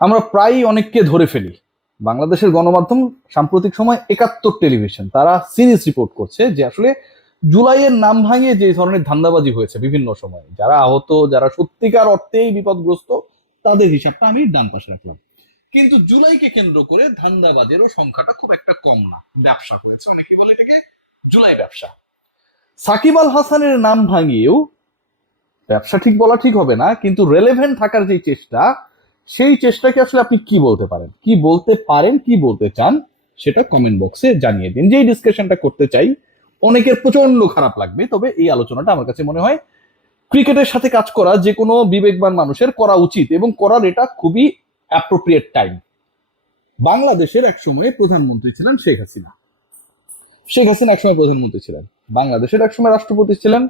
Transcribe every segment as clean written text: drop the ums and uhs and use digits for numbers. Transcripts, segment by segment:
আমরা প্রায়ই অনেককে ধরে ফেলি। বাংলাদেশের গণমাধ্যম সাম্প্রতিক সময় একাত্তর টেলিভিশন তারা সিরিজ রিপোর্ট করছে যে আসলে জুলাইয়ের নাম ভাঙিয়ে যে ধরনের ধান্দাবাজি হয়েছে বিভিন্ন সময়ে, যারা আহত, যারা সত্যিকার অর্থেই বিপদগ্রস্ত, তাদের হিসাবটা আমি ডান পাশে রাখলাম। কিন্তু জুলাইকে কেন্দ্র করে ধান্দাবাজেরও সংখ্যাটা খুব একটা কম না, ব্যবসা হয়েছে, অনেকে বলে এটাকে জুলাই ব্যবসা। সাকিব আল হাসানের নাম ভাঙিয়েও ব্যবসা ঠিক বলা ঠিক হবে না, কিন্তু রেলেভেন্ট থাকার যে চেষ্টা, সেই চেষ্টাকে আসলে আপনি কি বলতে পারেন, কি বলতে পারেন, কি বলতে চান, সেটা কমেন্ট বক্সে জানিয়ে দিন। যেই ডিসকাশনটা করতে চাই, অনেকের প্রচন্ড খারাপ লাগবে, তবে এই আলোচনাটা আমার কাছে মনে হয় ক্রিকেটের সাথে কাজ করা যে কোনো বিবেকবান মানুষের করা উচিত, এবং করার এটা খুবই অ্যাপ্রোপ্রিয়েট টাইম। বাংলাদেশের এক সময়ে প্রধানমন্ত্রী ছিলেন শেখ হাসিনা। শেখ হাসিনা একসময় প্রধানমন্ত্রী ছিলেন। বাংলাদেশের একসময় রাষ্ট্রপতি ছিলেন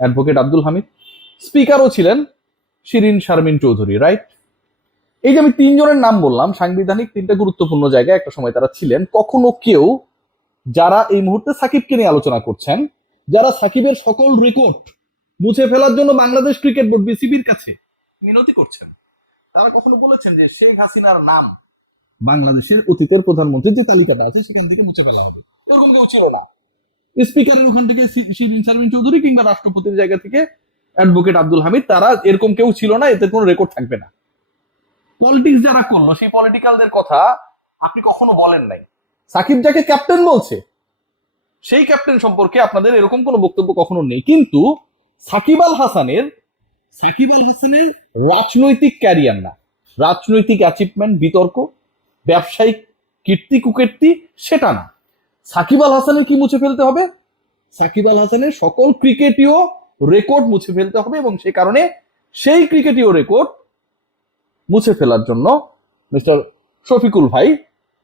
অ্যাডভোকেট আব্দুল হামিদ। স্পিকারও ছিলেন শিরিন শারমিন চৌধুরী, রাইট? এই যে আমি তিনজনের নাম বললাম, সাংবিধানিক তিনটা গুরুত্বপূর্ণ জায়গায় একটা সময় তারা ছিলেন। কখনো কেউ, যারা এই মুহূর্তে সাকিবকে নিয়ে আলোচনা করছেন, যারা সাকিবের সকল রেকর্ড মুছে ফেলার জন্য বাংলাদেশ ক্রিকেট বোর্ড বিসিবির কাছে মিনতি করছেন, তারা কখনো বলেছেন যে শেখ হাসিনার নাম বাংলাদেশের অতীতের প্রধানমন্ত্রীর যে তালিকাটা আছে সেখান থেকে মুছে ফেলা হবে? এরকম কেউ ছিল না। স্পিকারের ওখান থেকে শিরিন শারমিন চৌধুরী কিংবা রাষ্ট্রপতির জায়গা থেকে অ্যাডভোকেট আব্দুল হামিদ, তারা এরকম কেউ ছিল না, এতে কোনো রেকর্ড থাকবে না। পলিটিক্স যারা করলো, সেই পলিটিক্যালদের কথা আপনি কখনো বলেন নাই। সাকিব যাকে ক্যাপ্টেন বলছে, সেই ক্যাপ্টেন সম্পর্কে আপনাদের এরকম কোনো বক্তব্য কখনো নেই। কিন্তু সাকিব আল হাসানের রাজনৈতিক ক্যারিয়ার না, রাজনৈতিক অ্যাচিভমেন্ট, বিতর্ক, ব্যবসায়িক কীর্তি কুকীর্তি, সেটা না। সাকিব আল হাসানের কি মুছে ফেলতে হবে? সাকিব আল হাসানের সকল ক্রিকেটীয় রেকর্ড মুছে ফেলতে হবে, এবং সে কারণে সেই ক্রিকেটীয় রেকর্ড মুছে ফেলার জন্য মিস্টার শফিকুল ভাই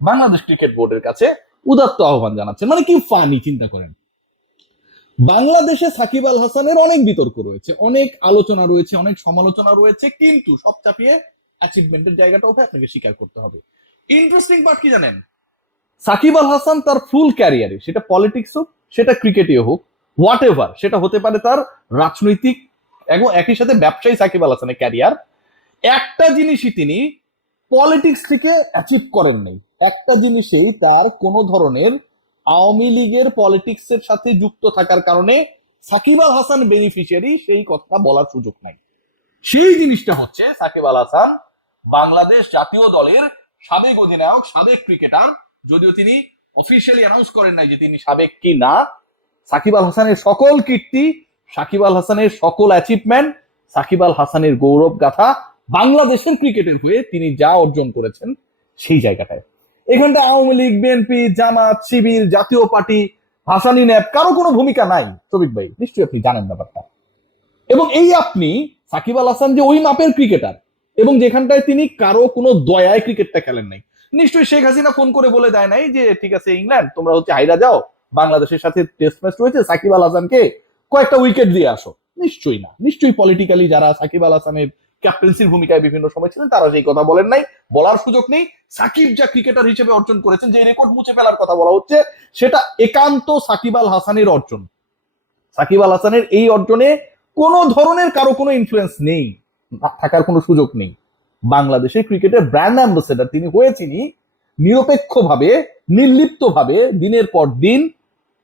বাংলাদেশ ক্রিকেট বোর্ডের কাছে উদাত্ত আহ্বান জানাচ্ছেন। মানে কি ফানি, চিন্তা করেন। বাংলাদেশে সাকিব আল হাসানের অনেক বিতর্ক রয়েছে, অনেক আলোচনা রয়েছে, অনেক সমালোচনা রয়েছে, কিন্তু সব চাপিয়ে অ্যাচিভমেন্টের জায়গাটা ওঠে, আপনাকে স্বীকার করতে হবে। ইন্টারেস্টিং পার্ট কি জানেন? সাকিব আল হাসান তার ফুল ক্যারিয়ারে, সেটা পলিটিক্স হোক, সেটা ক্রিকেটীয় হোক, হোয়াট এভার, সেটা হতে পারে তার রাজনৈতিক এবং একই সাথে ব্যবসায়ী সাকিব আল হাসানের ক্যারিয়ার, একটা জিনিসই তিনি পলিটিক্স থেকে অ্যাচিভ করেন নাই। একটা জিনিসেই তার কোনো ধরনের আওয়ামী লীগের পলিটিক্স এর সাথে যুক্ত থাকার কারণে সাকিব আল হাসান বেনিফিশিয়ারি, সেই কথা বলার সুযোগ নাই। সেই জিনিসটা হচ্ছে সাকিব আল হাসান বাংলাদেশ জাতীয় দলের সাবেক অধিনায়ক, সাবেক ক্রিকেটার, যদিও তিনি অফিসিয়ালি অ্যানাউন্স করেন নাই যে তিনি সাবেক কি না। সাকিব আল হাসানের সকল কীর্তি, সাকিব আল হাসানের সকল অ্যাচিভমেন্ট, সাকিব আল হাসানের গৌরব গাথা, বাংলাদেশের ক্রিকেটের হয়ে তিনি যা অর্জন করেছেন সেই জায়গাটায়। এখানটা আওয়ামী লীগ, বিএনপি, জামাত, শিবির, জাতীয় পার্টি, হাসানি ন্যাপ, কারো কোনো ভূমিকা নাই। শফিক ভাই, নিশ্চয়ই আপনি জানেন ব্যাপারটা। এবং এই আপনি সাকিব আল হাসান যে ওই মাপের ক্রিকেটার, এবং যেখানটায় তিনি কারো কোনো দয়ায় ক্রিকেটটা খেলেন নাই। নিশ্চয়ই শেখ হাসিনা ফোন করে বলে দেয় নাই যে ঠিক আছে ইংল্যান্ড, তোমরা হচ্ছে হাইরা যাও, বাংলাদেশের সাথে টেস্ট ম্যাচ রয়েছে, সাকিব আল হাসানকে কয়েকটা উইকেট দিয়ে আসো। নিশ্চয়ই না। নিশ্চয়ই পলিটিক্যালি যারা সাকিব আল হাসানের ক্যাপ্টেন্সির ভূমিকায় বিভিন্ন সময় ছিলেন, তারা সেই কথা বলেন নাই, বলার সুযোগ নেই। সাকিব যা ক্রিকেটার হিসেবে অর্জন করেছেন, যে রেকর্ড মুছে ফেলার কথা বলা হচ্ছে, সেটা একান্ত সাকিব আল হাসানের অর্জন। সাকিব আল হাসানের এই অর্জনে কোনো ধরনের কারো কোনো ইনফ্লুয়েন্স নেই, থাকার কোনো সুযোগ নেই। বাংলাদেশের ক্রিকেটের ব্র্যান্ড অ্যাম্বাসেডর তিনি হয়েছিলেন নিরপেক্ষভাবে, নির্লিপ্তভাবে, দিনের পর দিন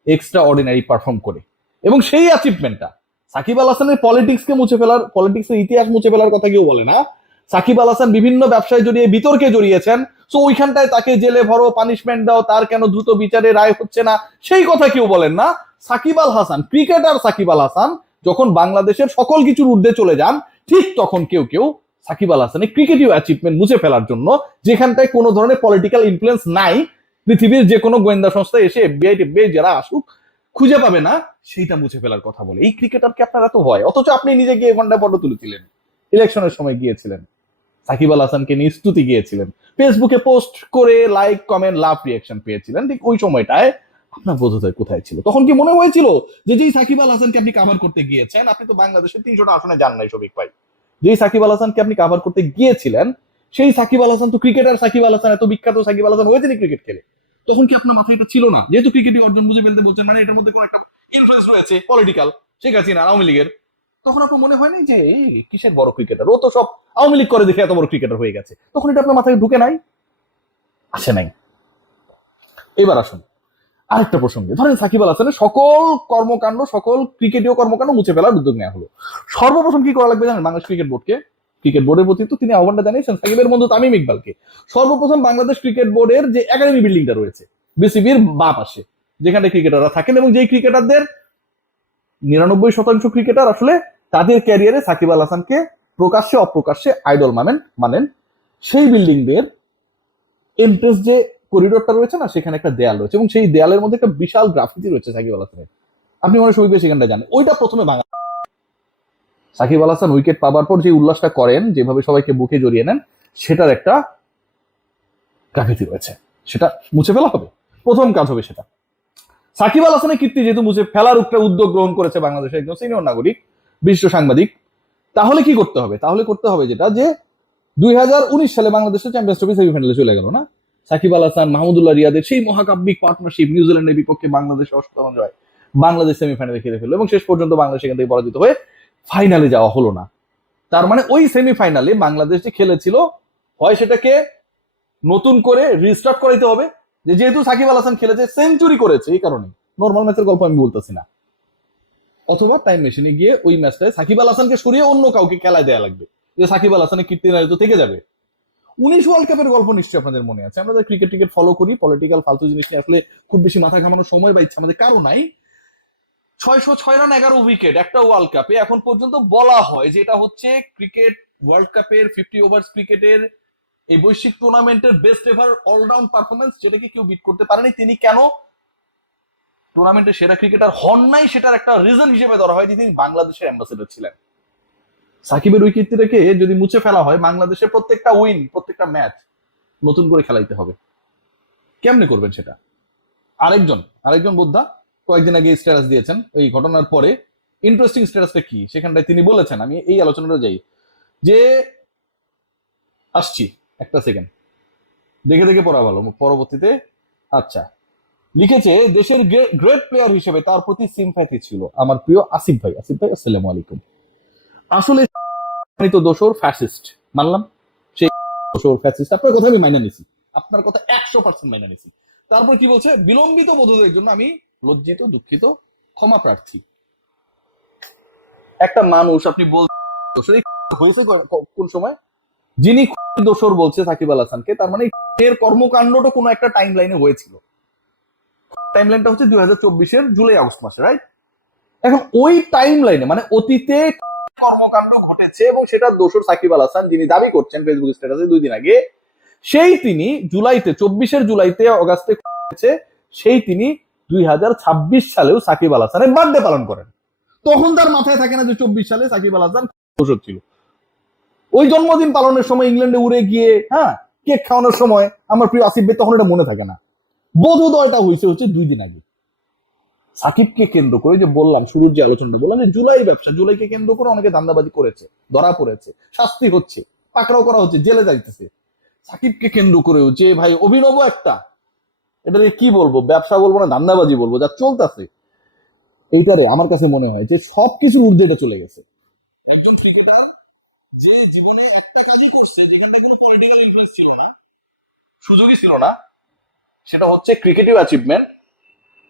এক্সট্রা অর্ডিনারি পারফর্ম করে। এবং সেই অ্যাচিভমেন্টটা সাকিব আল হাসানের পলিটিক্সকে মুছে ফেলার, পলিটিক্সের ইতিহাস মুছে ফেলার কথা কেউ বলে না। সাকিব আল হাসান বিভিন্ন ব্যবসায় জড়িয়ে বিতর্কে জড়িয়েছেন, তো ওইখানটায় তাকে জেলে ভরো, পানিশমেন্ট দাও, তার কেন দ্রুত বিচারে রায় হচ্ছে না, সেই কথা কেউ বলেন না। সাকিব আল হাসান, ক্রিকেটার সাকিব আল হাসান যখন বাংলাদেশের সকল কিছুর ঊর্ধ্বে চলে যান, ঠিক তখন কেউ কেউ সাকিব আল হাসানের ক্রিকেটীয় অ্যাচিভমেন্ট মুছে ফেলার জন্য, যেখানটায় কোনো ধরনের পলিটিক্যাল ইনফ্লুয়েন্স নাই, পৃথিবীর যে কোনো গোয়েন্দা সংস্থা এসে এফবিআই টেফবিআই যারা আসুক খুঁজে পাবে না, সেইটা মুছে ফেলার কথা বলে। এই ক্রিকেটারকে আপনার এত ভয়, অথচ আপনি নিজে গিয়ে ঘন্টায় ফটো তুলেছিলেন, ইলেকশনের সময় গিয়েছিলেন, সাকিব আল হাসানকে নিয়ে স্তুতি গিয়েছিলেন, ফেসবুকে পোস্ট করে লাইক, কমেন্ট, লাভ, রিয়াকশন পেয়েছিলেন। ঠিক ওই সময়টায় আপনার বোধোদয় কোথায় ছিল? তখন কি মনে হয়েছিল যে যেই সাকিব আল হাসানকে আপনি কাভার করতে গিয়েছেন, আপনি তো বাংলাদেশের 300টা আসনে যান নাই শফিক ভাই, যেই সাকিব আল হাসানকে আপনি কাভার করতে গিয়েছিলেন, সেই সাকিব আল হাসান তো ক্রিকেটার সাকিব আল হাসান, এত বিখ্যাত সাকিব আল হাসান হয়েছেন ক্রিকেট খেলে। তখন কি আপনার মাথায় এটা ছিল না, যেহেতু ক্রিকেটে অর্জন বুঝে ফেলতে বলছেন, মানে এটার মধ্যে কোনো একটা ইনফ্লুয়েন্স রয়েছে পলিটিক্যাল, শেখ হাসিনা, আওয়ামী লীগের, তখন আপনার মনে হয় না যে এই কিসের বড় ক্রিকেটার, ও তো সব আওয়ামী লীগ করে দেখে এত বড় ক্রিকেটার হয়ে গেছে, তখন এটা আপনার মাথায় ঢুকে নাই, আসে নাই। এবার আসুন আরেকটা প্রসঙ্গে, ধরেন সাকিব আল হাসানের সকল কর্মকাণ্ড, সকল ক্রিকেটীয় কর্মকাণ্ড মুছে ফেলার উদ্যোগ নেওয়া হলো। সর্বপ্রথম কি করা লাগবে জানেন? বাংলাদেশ ক্রিকেট বোর্ডকে, ক্রিকেট বোর্ডের প্রতি তো তিনি আহ্বানটা জানিয়েছেন সাকিবের বন্ধু তামিম ইকবালকে, সর্বপ্রথম বাংলাদেশ ক্রিকেট বোর্ডের যে একাডেমি বিল্ডিংটা রয়েছে বিসিবির বাঁ পাশে, যেখানে ক্রিকেটাররা থাকেন এবং যেই ক্রিকেটারদের 99% ক্রিকেটার আসলে তাদের ক্যারিয়ারে সাকিব আল হাসানকে প্রকাশ্যে অপ্রকাশ্যে আইডল মানেন, সেই বিল্ডিং এর এন্ট্রেন্স যে করিডোরটা রয়েছে না, সেখানে একটা দেয়াল রয়েছে এবং সেই দেয়ালের মধ্যে একটা বিশাল গ্রাফিতি রয়েছে সাকিব আল হাসানের। আপনি মনে সবাই সেখানটা জানেন, ওইটা প্রথমে ভাঙা। সাকিব আল হাসান উইকেট পাবার পর যে উল্লাসটা করেন, যেভাবে সবাইকে বুকে জড়িয়ে নেন, সেটার একটা গ্রাফিতি রয়েছে, সেটা মুছে ফেলা হবে। প্রথম কাজ হবে সেটা। সাকিব আল হাসানের কীর্তি যেহেতু মুছে ফেলার একটা উদ্যোগ গ্রহণ করেছে বাংলাদেশের একজন সিনিয়র নাগরিক, বিশিষ্ট সাংবাদিক, তাহলে কি করতে হবে? তাহলে করতে হবে যেটা, যে 2019 সালে বাংলাদেশের চ্যাম্পিয়ন্স ট্রফি সেমিফাইনালে চলে গেল না, সাকিব আল হাসান মাহমুদুল্লাহ রিয়াদের সেই মহাকাব্যিক পার্টনারশিপ, নিউজিল্যান্ডের বিপক্ষে বাংলাদেশ অষ্টম জয়, বাংলাদেশ সেমিফাইনালে খেলে ফেললো এবং শেষ পর্যন্ত বাংলাদেশ সেখান থেকে পরাজিত হয়ে ফাইনালে যাওয়া হলো না। তার মানে ওই সেমিফাইনালে বাংলাদেশ যে খেলেছিল, হয় সেটাকে নতুন করে রিস্টার্ট করাইতে হবে, যে যেহেতু সাকিব আল হাসান খেলেছে, সেঞ্চুরি করেছে, এই কারণে, নর্মাল ম্যাচের গল্প আমি বলতেছি না, অথবা টাইম মেশিনে গিয়ে ওই ম্যাচটায় সাকিব আল হাসানকে সরিয়ে অন্য কাউকে খেলায় দেওয়া লাগবে, যে সাকিব আল হাসানের কীর্তি তো থেকে যাবে। 19 ওয়ার্ল্ড কাপের গল্প নিশ্চয়ই আপনাদের মনে আছে। আমরা ক্রিকেট ফলো করি, পলিটিক্যাল ফালতু জিনিস নিয়ে আসলে খুব বেশি মাথা ঘামানোর সময় বা ইচ্ছা আমাদের কারো নাই। 606 রান 11 উইকেট একটা ওয়ার্ল্ড কাপে এখন পর্যন্ত বলা হয় যে এটা হচ্ছে ক্রিকেট ওয়ার্ল্ড কাপের 50 ওভার ক্রিকেটের এই বৈশ্বিক টুর্নামেন্টের বেস্ট এভার অলরাউন্ড পারফরমেন্স, যেটাকে কেউ বিট করতে পারেনি। তিনি কেন টুর্নামেন্টের সেরা ক্রিকেটার হন নাই, সেটার একটা রিজন হিসেবে ধরা হয় যে তিনি বাংলাদেশের অ্যাম্বাসেডর ছিলেন। সাকিবের ওই কীর্তিটাকে যদি মুছে ফেলা হয়, বাংলাদেশের প্রত্যেকটা উইন, প্রত্যেকটা ম্যাচ নতুন করে খেলাইতে হবে। কেমনে করবেন সেটা? আরেকজন বোদ্ধা কয়েকদিন আগে স্ট্যাটাস দিয়েছেন এই ঘটনার পরে। ইন্টারেস্টিং স্ট্যাটাসটা কি, সেখানটায় তিনি বলেছেন, আমি এই আলোচনাটা যাই, যে আসছি একটা সেকেন্ড, দেখে পড়া ভালো পরবর্তীতে। আচ্ছা, লিখেছে দেশের গ্রেট প্লেয়ার হিসেবে তার প্রতি সিম্প্যাথি ছিল আমার প্রিয় আসিফ ভাই। আসসালামু আলাইকুম। আসলে তো দোষর ফ্যাসিস্ট, মানলাম, সেই দোষর ফ্যাসিস্ট, আপনার কথা আমি মাইনা নিছি, আপনার কথা 100% মাইনা নিছি। তারপর কি বলছে? বিলম্বিত বোধোদয়ের জন্য আমি লজ্জিত, দুঃখিত, ক্ষমা প্রার্থী। একটা মানুষ আপনি বলছেন হয়েছে কোন সময়, যিনি দোষর বলছে সাকিব আল হাসানকে, তার মানে এর কর্মকাণ্ডটা কোনো একটা টাইম লাইনে হয়েছিল। টাইম লাইনটা হচ্ছে 2024-এর জুলাই আগস্ট মাসে, রাইট? এখন ওই টাইম লাইনে মানে অতীতে কর্মকাণ্ড ঘটেছে এবং সেটা দোষর সাকিব আল হাসান, যিনি দাবি করছেন ফেসবুক স্ট্যাটাসে 2 দিন আগে, সেই তিনি জুলাইতে, 24-এর জুলাইতে অগাস্টে হয়েছে, সেই তিনি 2026 সালেও সাকিব আল হাসানের বার্থডে পালন করেন। তখন তার মাথায় থাকে না যে 24 সালে সাকিব আল হাসান দোষর ছিল। ওই জন্মদিন পালনের সময় ইংল্যান্ডে উড়ে গিয়ে কেক খাওয়ানোর সময় আমার প্রিয় আসিফ ভাই, তখন এটা মনে থাকে না। বোধোদয়টা হচ্ছে 2 দিন আগে। সাকিবকে কেন্দ্র করে যে বললাম, শুরুর যে আলোচনাটা বললাম, যে জুলাই ব্যবসা, জুলাইকে কেন্দ্র করে অনেকে ধান্দাবাজি করেছে, ধরা পড়েছে, শাস্তি হচ্ছে, পাকড়াও করা হচ্ছে, জেলে যাইতেছে। সাকিবকে কেন্দ্র করেও যে ভাই অভিনব একটা, এটা কি বলবো, ব্যবসা বলবো না ধান্দাবাজি বলবো, যা চলতেছে, এইটারে আমার কাছে মনে হয় যে সবকিছুর ঊর্ধ্বে এটা চলে গেছে। একজন ক্রিকেটার যে জীবনে একটা কাজই করছে যেখানটা কোনো পলিটিক্যাল ইনফ্লুয়েন্স ছিল না, সুযোগই ছিল না, সেটা হচ্ছে ক্রিকেটিভ অ্যাচিভমেন্ট।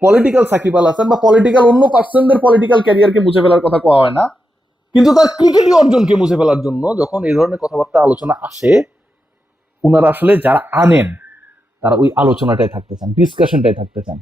পলিটিক্যাল সাকিব আল হাসান বা পলিটিক্যাল অন্য পার্সনদের পলিটিক্যাল ক্যারিয়ারকে মুছে ফেলার কথা কোয়া হয় না, কিন্তু তার ক্রিকেটীয় অর্জনকে মুছে ফেলার জন্য যখন এই ধরনের কথাবার্তা আলোচনা আসে, ওনারা আসলে যারা আনেন তারা ওই আলোচনাটাই থাকতে চান, ডিসকাশনটাই থাকতে চান।